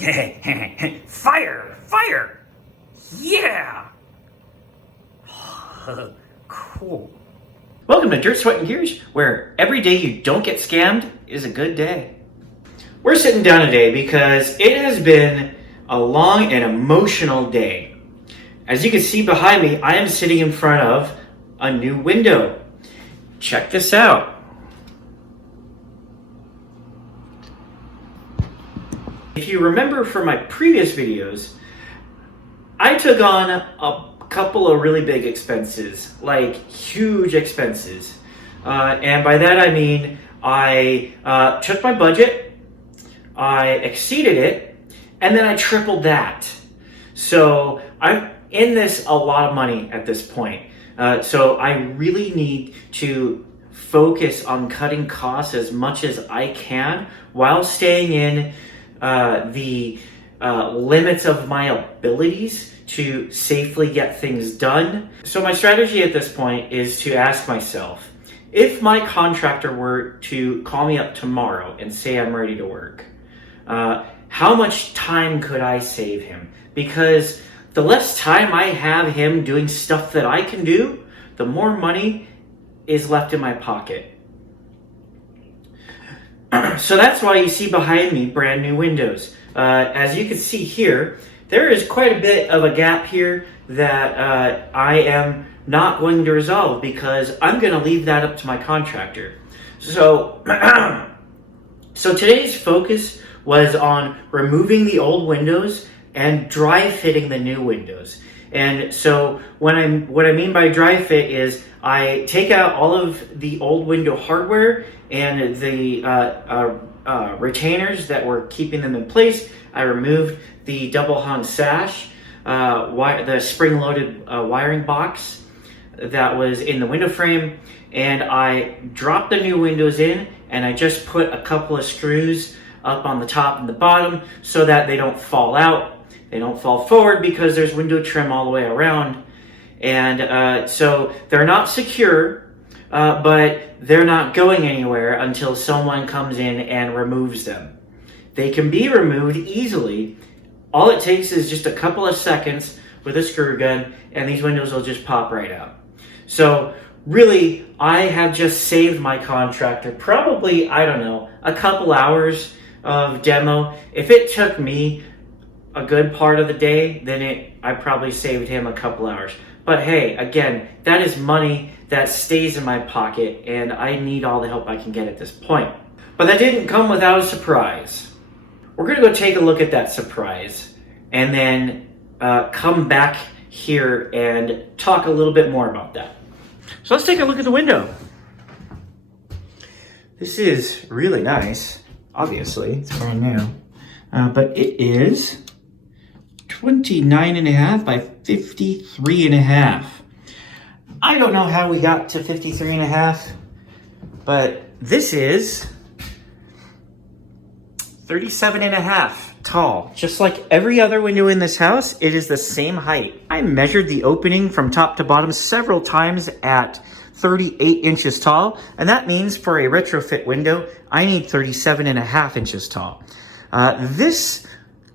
Fire! Fire! Yeah! Cool. Welcome to Dirt, Sweat, and Gears, where every day you don't get scammed is a good day. We're sitting down today because it has been a long and emotional day. As you can see behind me, I am sitting in front of a new window. Check this out. If you remember from my previous videos, I took on a couple of really big expenses, like huge expenses. And by that I mean I took my budget, I exceeded it, and then I tripled that. So I'm in this a lot of money at this point. So I really need to focus on cutting costs as much as I can while staying in the limits of my abilities to safely get things done. So my strategy at this point is to ask myself, if my contractor were to call me up tomorrow and say I'm ready to work, how much time could I save him? Because the less time I have him doing stuff that I can do, the more money is left in my pocket. So that's why you see behind me brand new windows. As you can see here, there is quite a bit of a gap here that I am not going to resolve because I'm going to leave that up to my contractor. So, so today's focus was on removing the old windows and dry fitting the new windows. And so what I mean by dry fit is I take out all of the old window hardware and the retainers that were keeping them in place. I removed the double hung sash, the spring-loaded wiring box that was in the window frame, and I dropped the new windows in, and I just put a couple of screws up on the top and the bottom so that they don't fall out. They don't fall forward because there's window trim all the way around. And so they're not secure, but they're not going anywhere until someone comes in and removes them. They can be removed easily. All it takes is just a couple of seconds with a screw gun, and these windows will just pop right out. So really, I have just saved my contractor probably, I don't know, a couple hours of demo. If it took me a good part of the day, then I probably saved him a couple hours. But hey, again, that is money that stays in my pocket, and I need all the help I can get at this point. But that didn't come without a surprise. We're gonna go take a look at that surprise, and then come back here and talk a little bit more about that. So let's take a look at the window. This is really nice. Obviously, it's brand new. But it is 29.5 by 53.5. I don't know how we got to 53.5, but this is 37.5 tall. Just like every other window in this house, it is the same height. I measured the opening from top to bottom several times at 38 inches tall, and that means for a retrofit window, I need 37.5 inches tall. This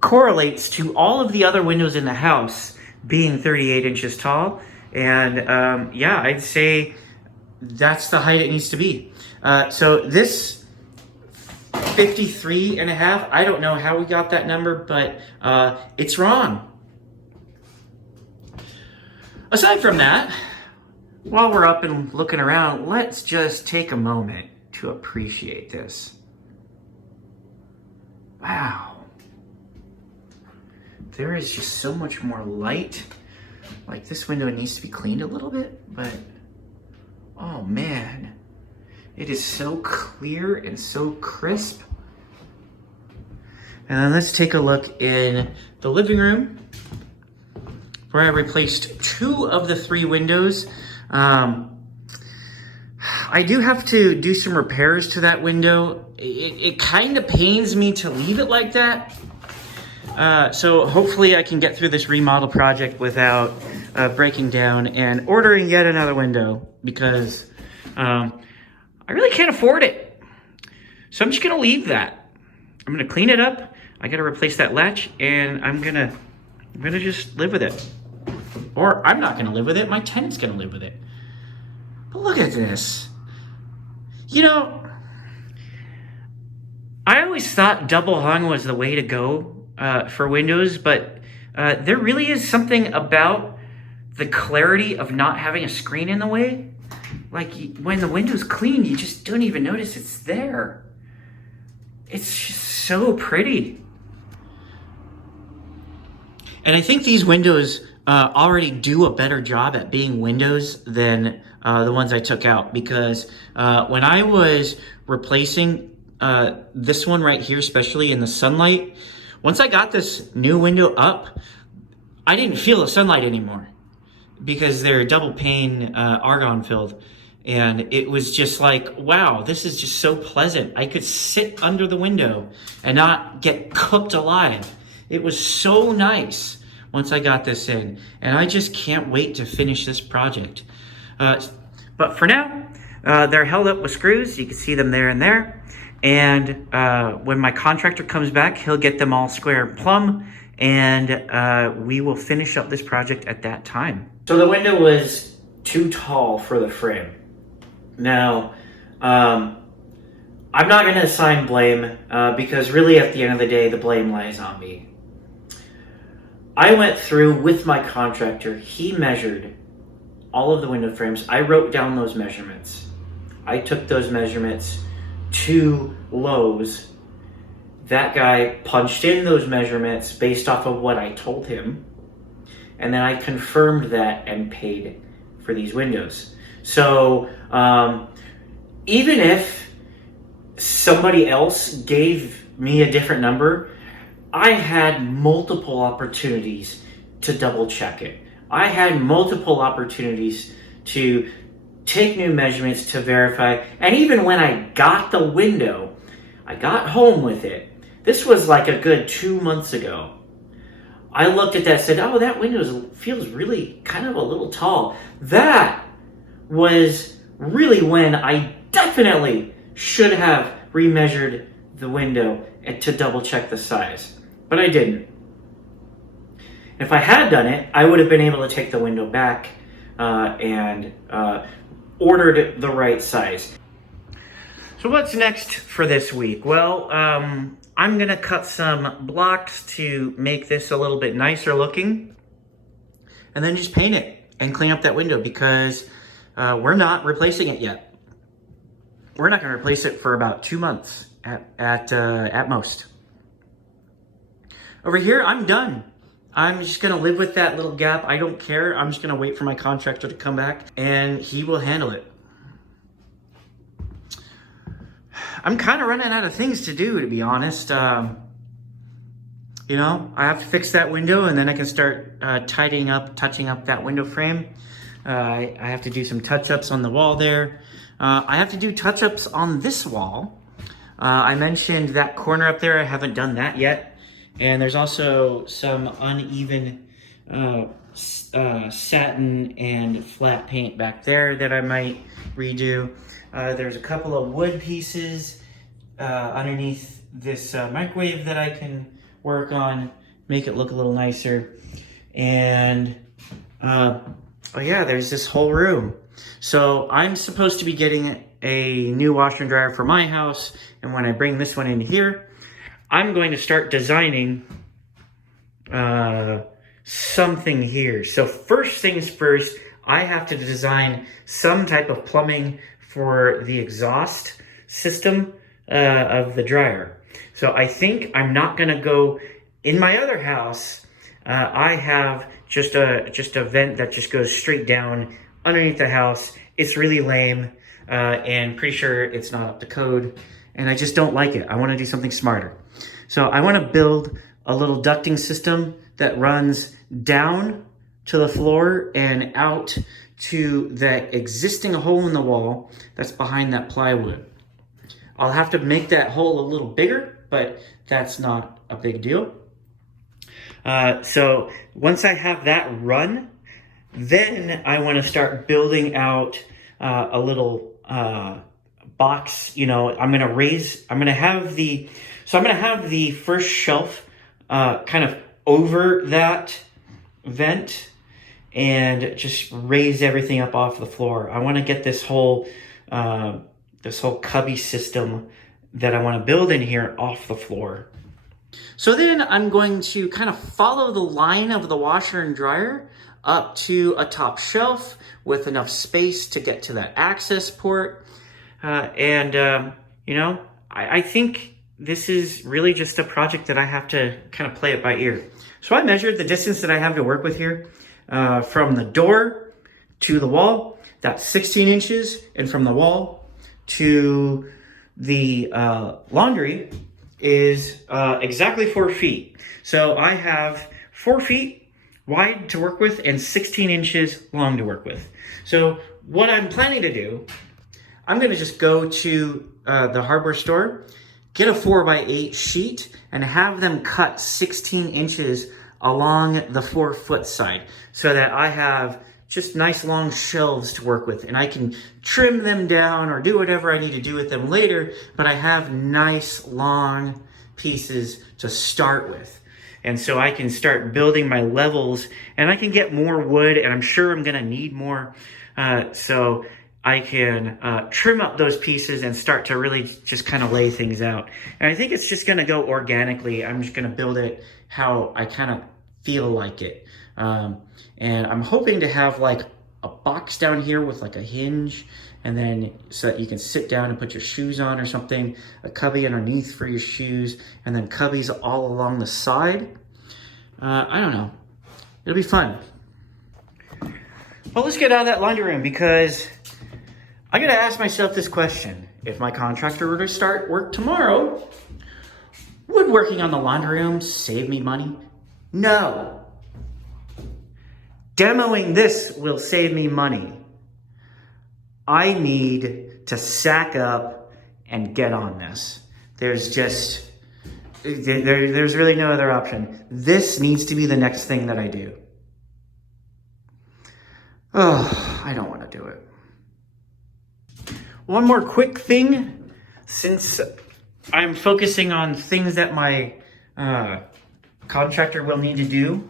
correlates to all of the other windows in the house being 38 inches tall, and yeah, I'd say that's the height it needs to be. So this 53.5, I don't know how we got that number, but it's wrong. Aside from that, while we're up and looking around, let's just take a moment to appreciate this. Wow. There is just so much more light. Like, this window needs to be cleaned a little bit, but oh man, it is so clear and so crisp. And then let's take a look in the living room, where I replaced 2 of the 3 windows. I do have to do some repairs to that window. It kind of pains me to leave it like that. So hopefully I can get through this remodel project without breaking down and ordering yet another window, because I really can't afford it. So I'm just gonna leave that. I'm gonna clean it up. I gotta replace that latch, and I'm gonna just live with it. Or I'm not gonna live with it, my tenant's gonna live with it. But look at this. You know, I always thought double hung was the way to go for windows, but there really is something about the clarity of not having a screen in the way. Like when the window's clean, you just don't even notice it's there. It's just so pretty. And I think these windows already do a better job at being windows than the ones I took out, because when I was replacing this one right here, especially in the sunlight, once I got this new window up, I didn't feel the sunlight anymore because they're double pane argon filled. And it was just like, wow, this is just so pleasant. I could sit under the window and not get cooked alive. It was so nice once I got this in. And I just can't wait to finish this project. But for now, they're held up with screws. You can see them there and there. And when my contractor comes back, he'll get them all square and plumb. And we will finish up this project at that time. So the window was too tall for the frame. Now, I'm not going to assign blame because really at the end of the day, the blame lies on me. I went through with my contractor. He measured all of the window frames. I wrote down those measurements. I took those measurements to Lowe's. That guy punched in those measurements based off of what I told him. And then I confirmed that and paid for these windows. So even if somebody else gave me a different number, I had multiple opportunities to double check it. I had multiple opportunities to take new measurements to verify. And even when I got the window, I got home with it. This was like a good 2 months ago. I looked at that and said, oh, that window feels really kind of a little tall. That was really when I definitely should have remeasured the window to double check the size, but I didn't. If I had done it, I would have been able to take the window back and ordered the right size. So what's next for this week? Well, I'm gonna cut some blocks to make this a little bit nicer looking, and then just paint it and clean up that window because we're not replacing it yet. We're not gonna replace it for about 2 months at most. Over here, I'm done. I'm just gonna live with that little gap. I don't care. I'm just gonna wait for my contractor to come back and he will handle it. I'm kind of running out of things to do, to be honest. You know, I have to fix that window and then I can start touching up that window frame. I have to do some touch-ups on the wall there. I have to do touch-ups on this wall. I mentioned that corner up there. I haven't done that yet. And there's also some uneven satin and flat paint back there that I might redo. There's a couple of wood pieces underneath this microwave that I can work on, make it look a little nicer. And oh yeah, there's this whole room. So I'm supposed to be getting a new washer and dryer for my house. And when I bring this one in here, I'm going to start designing something here. So first things first, I have to design some type of plumbing for the exhaust system of the dryer. So I think I'm not gonna go, in my other house, I have just a vent that just goes straight down underneath the house. It's really lame and pretty sure it's not up to code and I just don't like it. I wanna do something smarter. So I wanna build a little ducting system that runs down to the floor and out to the existing hole in the wall that's behind that plywood. I'll have to make that hole a little bigger, but that's not a big deal. So once I have that run, then I want to start building out a little box. You know, I'm going to have the So I'm going to have the first shelf kind of over that vent and just raise everything up off the floor. I want to get this whole cubby system that I want to build in here off the floor. So then I'm going to kind of follow the line of the washer and dryer up to a top shelf with enough space to get to that access port. You know, I think this is really just a project that I have to kind of play it by ear. So I measured the distance that I have to work with here from the door to the wall. That's 16 inches. And from the wall to the laundry is exactly 4 feet. So I have 4 feet wide to work with and 16 inches long to work with. So what I'm planning to do, I'm going to just go to the hardware store, get a 4x8 sheet, and have them cut 16 inches along the 4-foot side so that I have just nice long shelves to work with, and I can trim them down or do whatever I need to do with them later, but I have nice long pieces to start with. And so I can start building my levels, and I can get more wood, and I'm sure I'm gonna need more. So I can trim up those pieces and start to really just kind of lay things out. And I think it's just gonna go organically. I'm just gonna build it how I kind of feel like it. And I'm hoping to have like a box down here with like a hinge, and then so that you can sit down and put your shoes on or something, a cubby underneath for your shoes, and then cubbies all along the side. I don't know. It'll be fun. Well, let's get out of that laundry room because I gotta ask myself this question. If my contractor were to start work tomorrow, would working on the laundry room save me money? No. Demoing this will save me money. I need to sack up and get on this. There's really no other option. This needs to be the next thing that I do. Oh, I don't want to do it. One more quick thing, since I'm focusing on things that my contractor will need to do.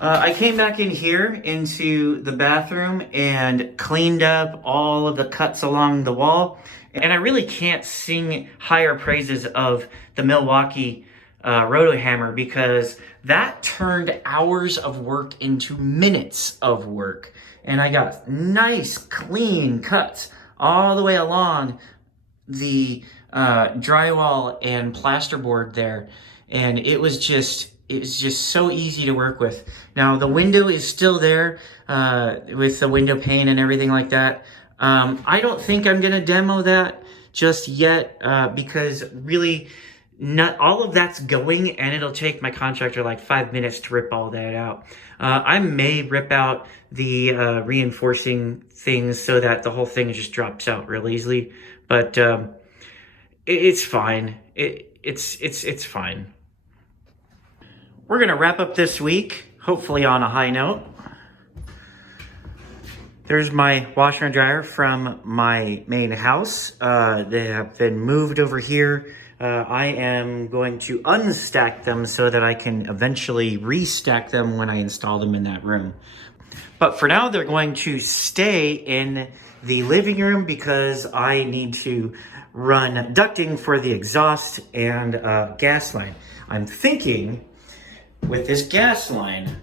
I came back in here into the bathroom and cleaned up all of the cuts along the wall. And I really can't sing higher praises of the Milwaukee Rotohammer because that turned hours of work into minutes of work. And I got nice, clean cuts all the way along the drywall and plasterboard there. And it was just so easy to work with. Now the window is still there with the window pane and everything like that. I don't think I'm gonna demo that just yet because really not all of that's going, and it'll take my contractor like 5 minutes to rip all that out. I may rip out the reinforcing things so that the whole thing just drops out real easily, but it's fine. It's fine. We're gonna wrap up this week, hopefully on a high note. There's my washer and dryer from my main house. They have been moved over here. I am going to unstack them so that I can eventually restack them when I install them in that room. But for now, they're going to stay in the living room because I need to run ducting for the exhaust and gas line. I'm thinking with this gas line,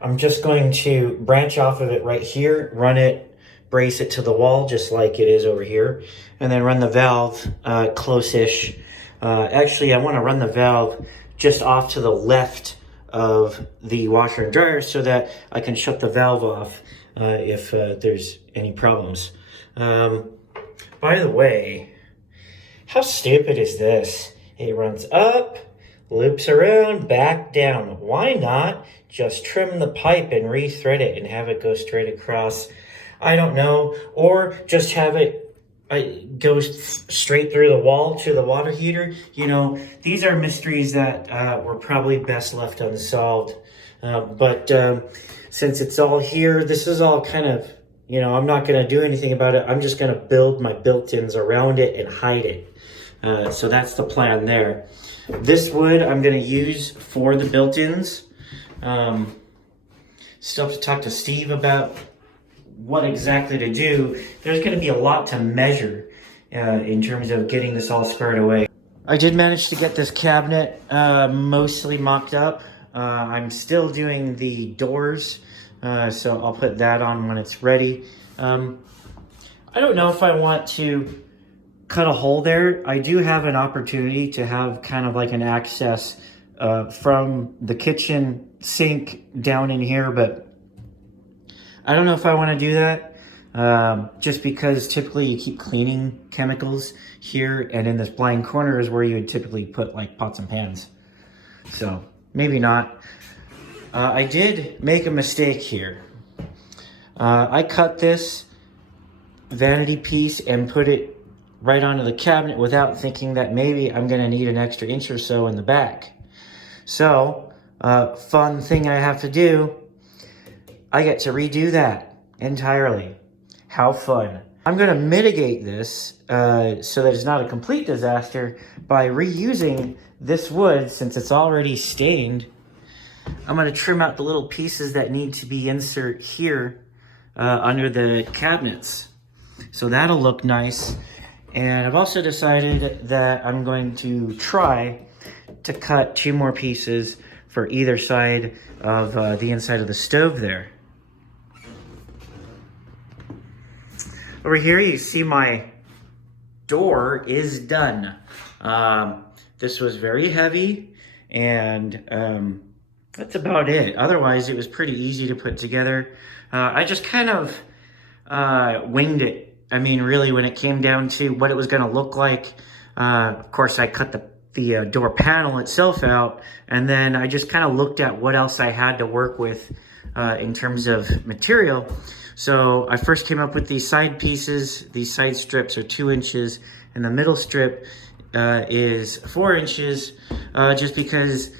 I'm just going to branch off of it right here, run it, brace it to the wall just like it is over here, and then run the valve close-ish. Actually, I want to run the valve just off to the left of the washer and dryer so that I can shut the valve off if there's any problems. By the way, how stupid is this? It runs up, loops around, back down. Why not just trim the pipe and rethread it and have it go straight across? I don't know. Or just have it go straight through the wall to the water heater. You know, these are mysteries that were probably best left unsolved. But since it's all here, this is all kind of, you know, I'm not going to do anything about it. I'm just going to build my built-ins around it and hide it. So that's the plan there. This wood I'm going to use for the built-ins. Still have to talk to Steve about what exactly to do. There's going to be a lot to measure in terms of getting this all squared away. I did manage to get this cabinet mostly mocked up. I'm still doing the doors, so I'll put that on when it's ready. I don't know if I want to cut a hole there. I do have an opportunity to have kind of like an access from the kitchen sink down in here, but I don't know if I want to do that. Just because typically you keep cleaning chemicals here, and in this blind corner is where you would typically put like pots and pans. So maybe not. I did make a mistake here. I cut this vanity piece and put it right onto the cabinet without thinking that maybe I'm gonna need an extra inch or so in the back. So, fun thing I have to do, I get to redo that entirely. How fun. I'm gonna mitigate this so that it's not a complete disaster by reusing this wood since it's already stained. I'm gonna trim out the little pieces that need to be inserted here under the cabinets. So that'll look nice. And I've also decided that I'm going to try to cut 2 more pieces for either side of the inside of the stove there. Over here you see my door is done. This was very heavy, and that's about it. Otherwise it was pretty easy to put together. I just kind of winged it. I mean, really, when it came down to what it was going to look like, of course, I cut the door panel itself out, and then I just kind of looked at what else I had to work with in terms of material. So I first came up with these side pieces. These side strips are 2 inches, and the middle strip is 4 inches, just because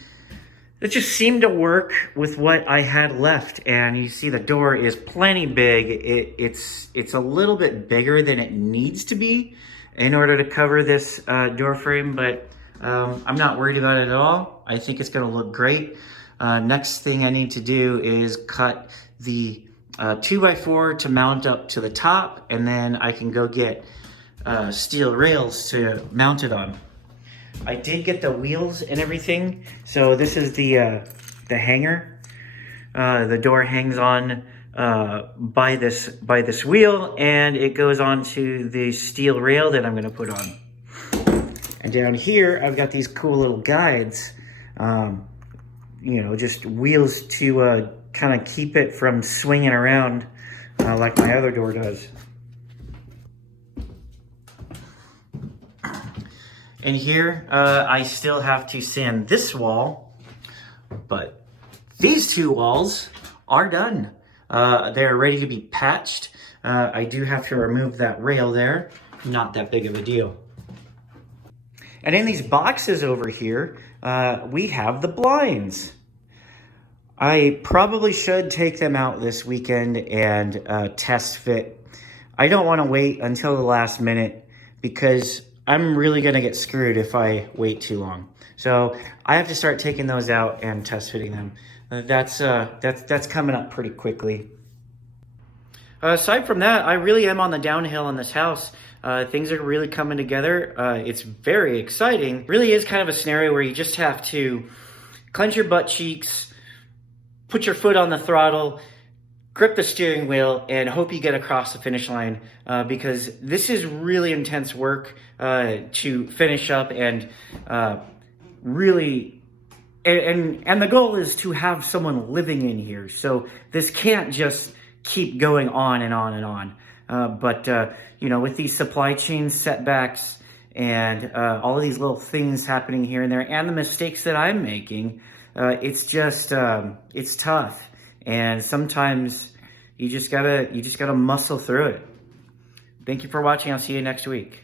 it just seemed to work with what I had left. And you see the door is plenty big. It's a little bit bigger than it needs to be in order to cover this door frame, but I'm not worried about it at all. I think it's gonna look great. Next thing I need to do is cut the 2x4 to mount up to the top, and then I can go get steel rails to mount it on. I did get the wheels and everything. So this is the hanger. The door hangs on by this wheel, and it goes onto the steel rail that I'm going to put on. And down here, I've got these cool little guides. You know, just wheels to kind of keep it from swinging around like my other door does. And here, I still have to sand this wall, but these 2 walls are done. They're ready to be patched. I do have to remove that rail there. Not that big of a deal. And in these boxes over here, we have the blinds. I probably should take them out this weekend and test fit. I don't want to wait until the last minute because I'm really going to get screwed if I wait too long. So I have to start taking those out and test fitting them. That's coming up pretty quickly. Aside from that, I really am on the downhill in this house. Things are really coming together. It's very exciting. Really is kind of a scenario where you just have to clench your butt cheeks, put your foot on the throttle, grip the steering wheel, and hope you get across the finish line, because this is really intense work to finish up, and really, and the goal is to have someone living in here. So this can't just keep going on and on and on. But you know, with these supply chain setbacks and all of these little things happening here and there, and the mistakes that I'm making, it's just it's tough. And sometimes you just gotta muscle through it. Thank you for watching. I'll see you next week.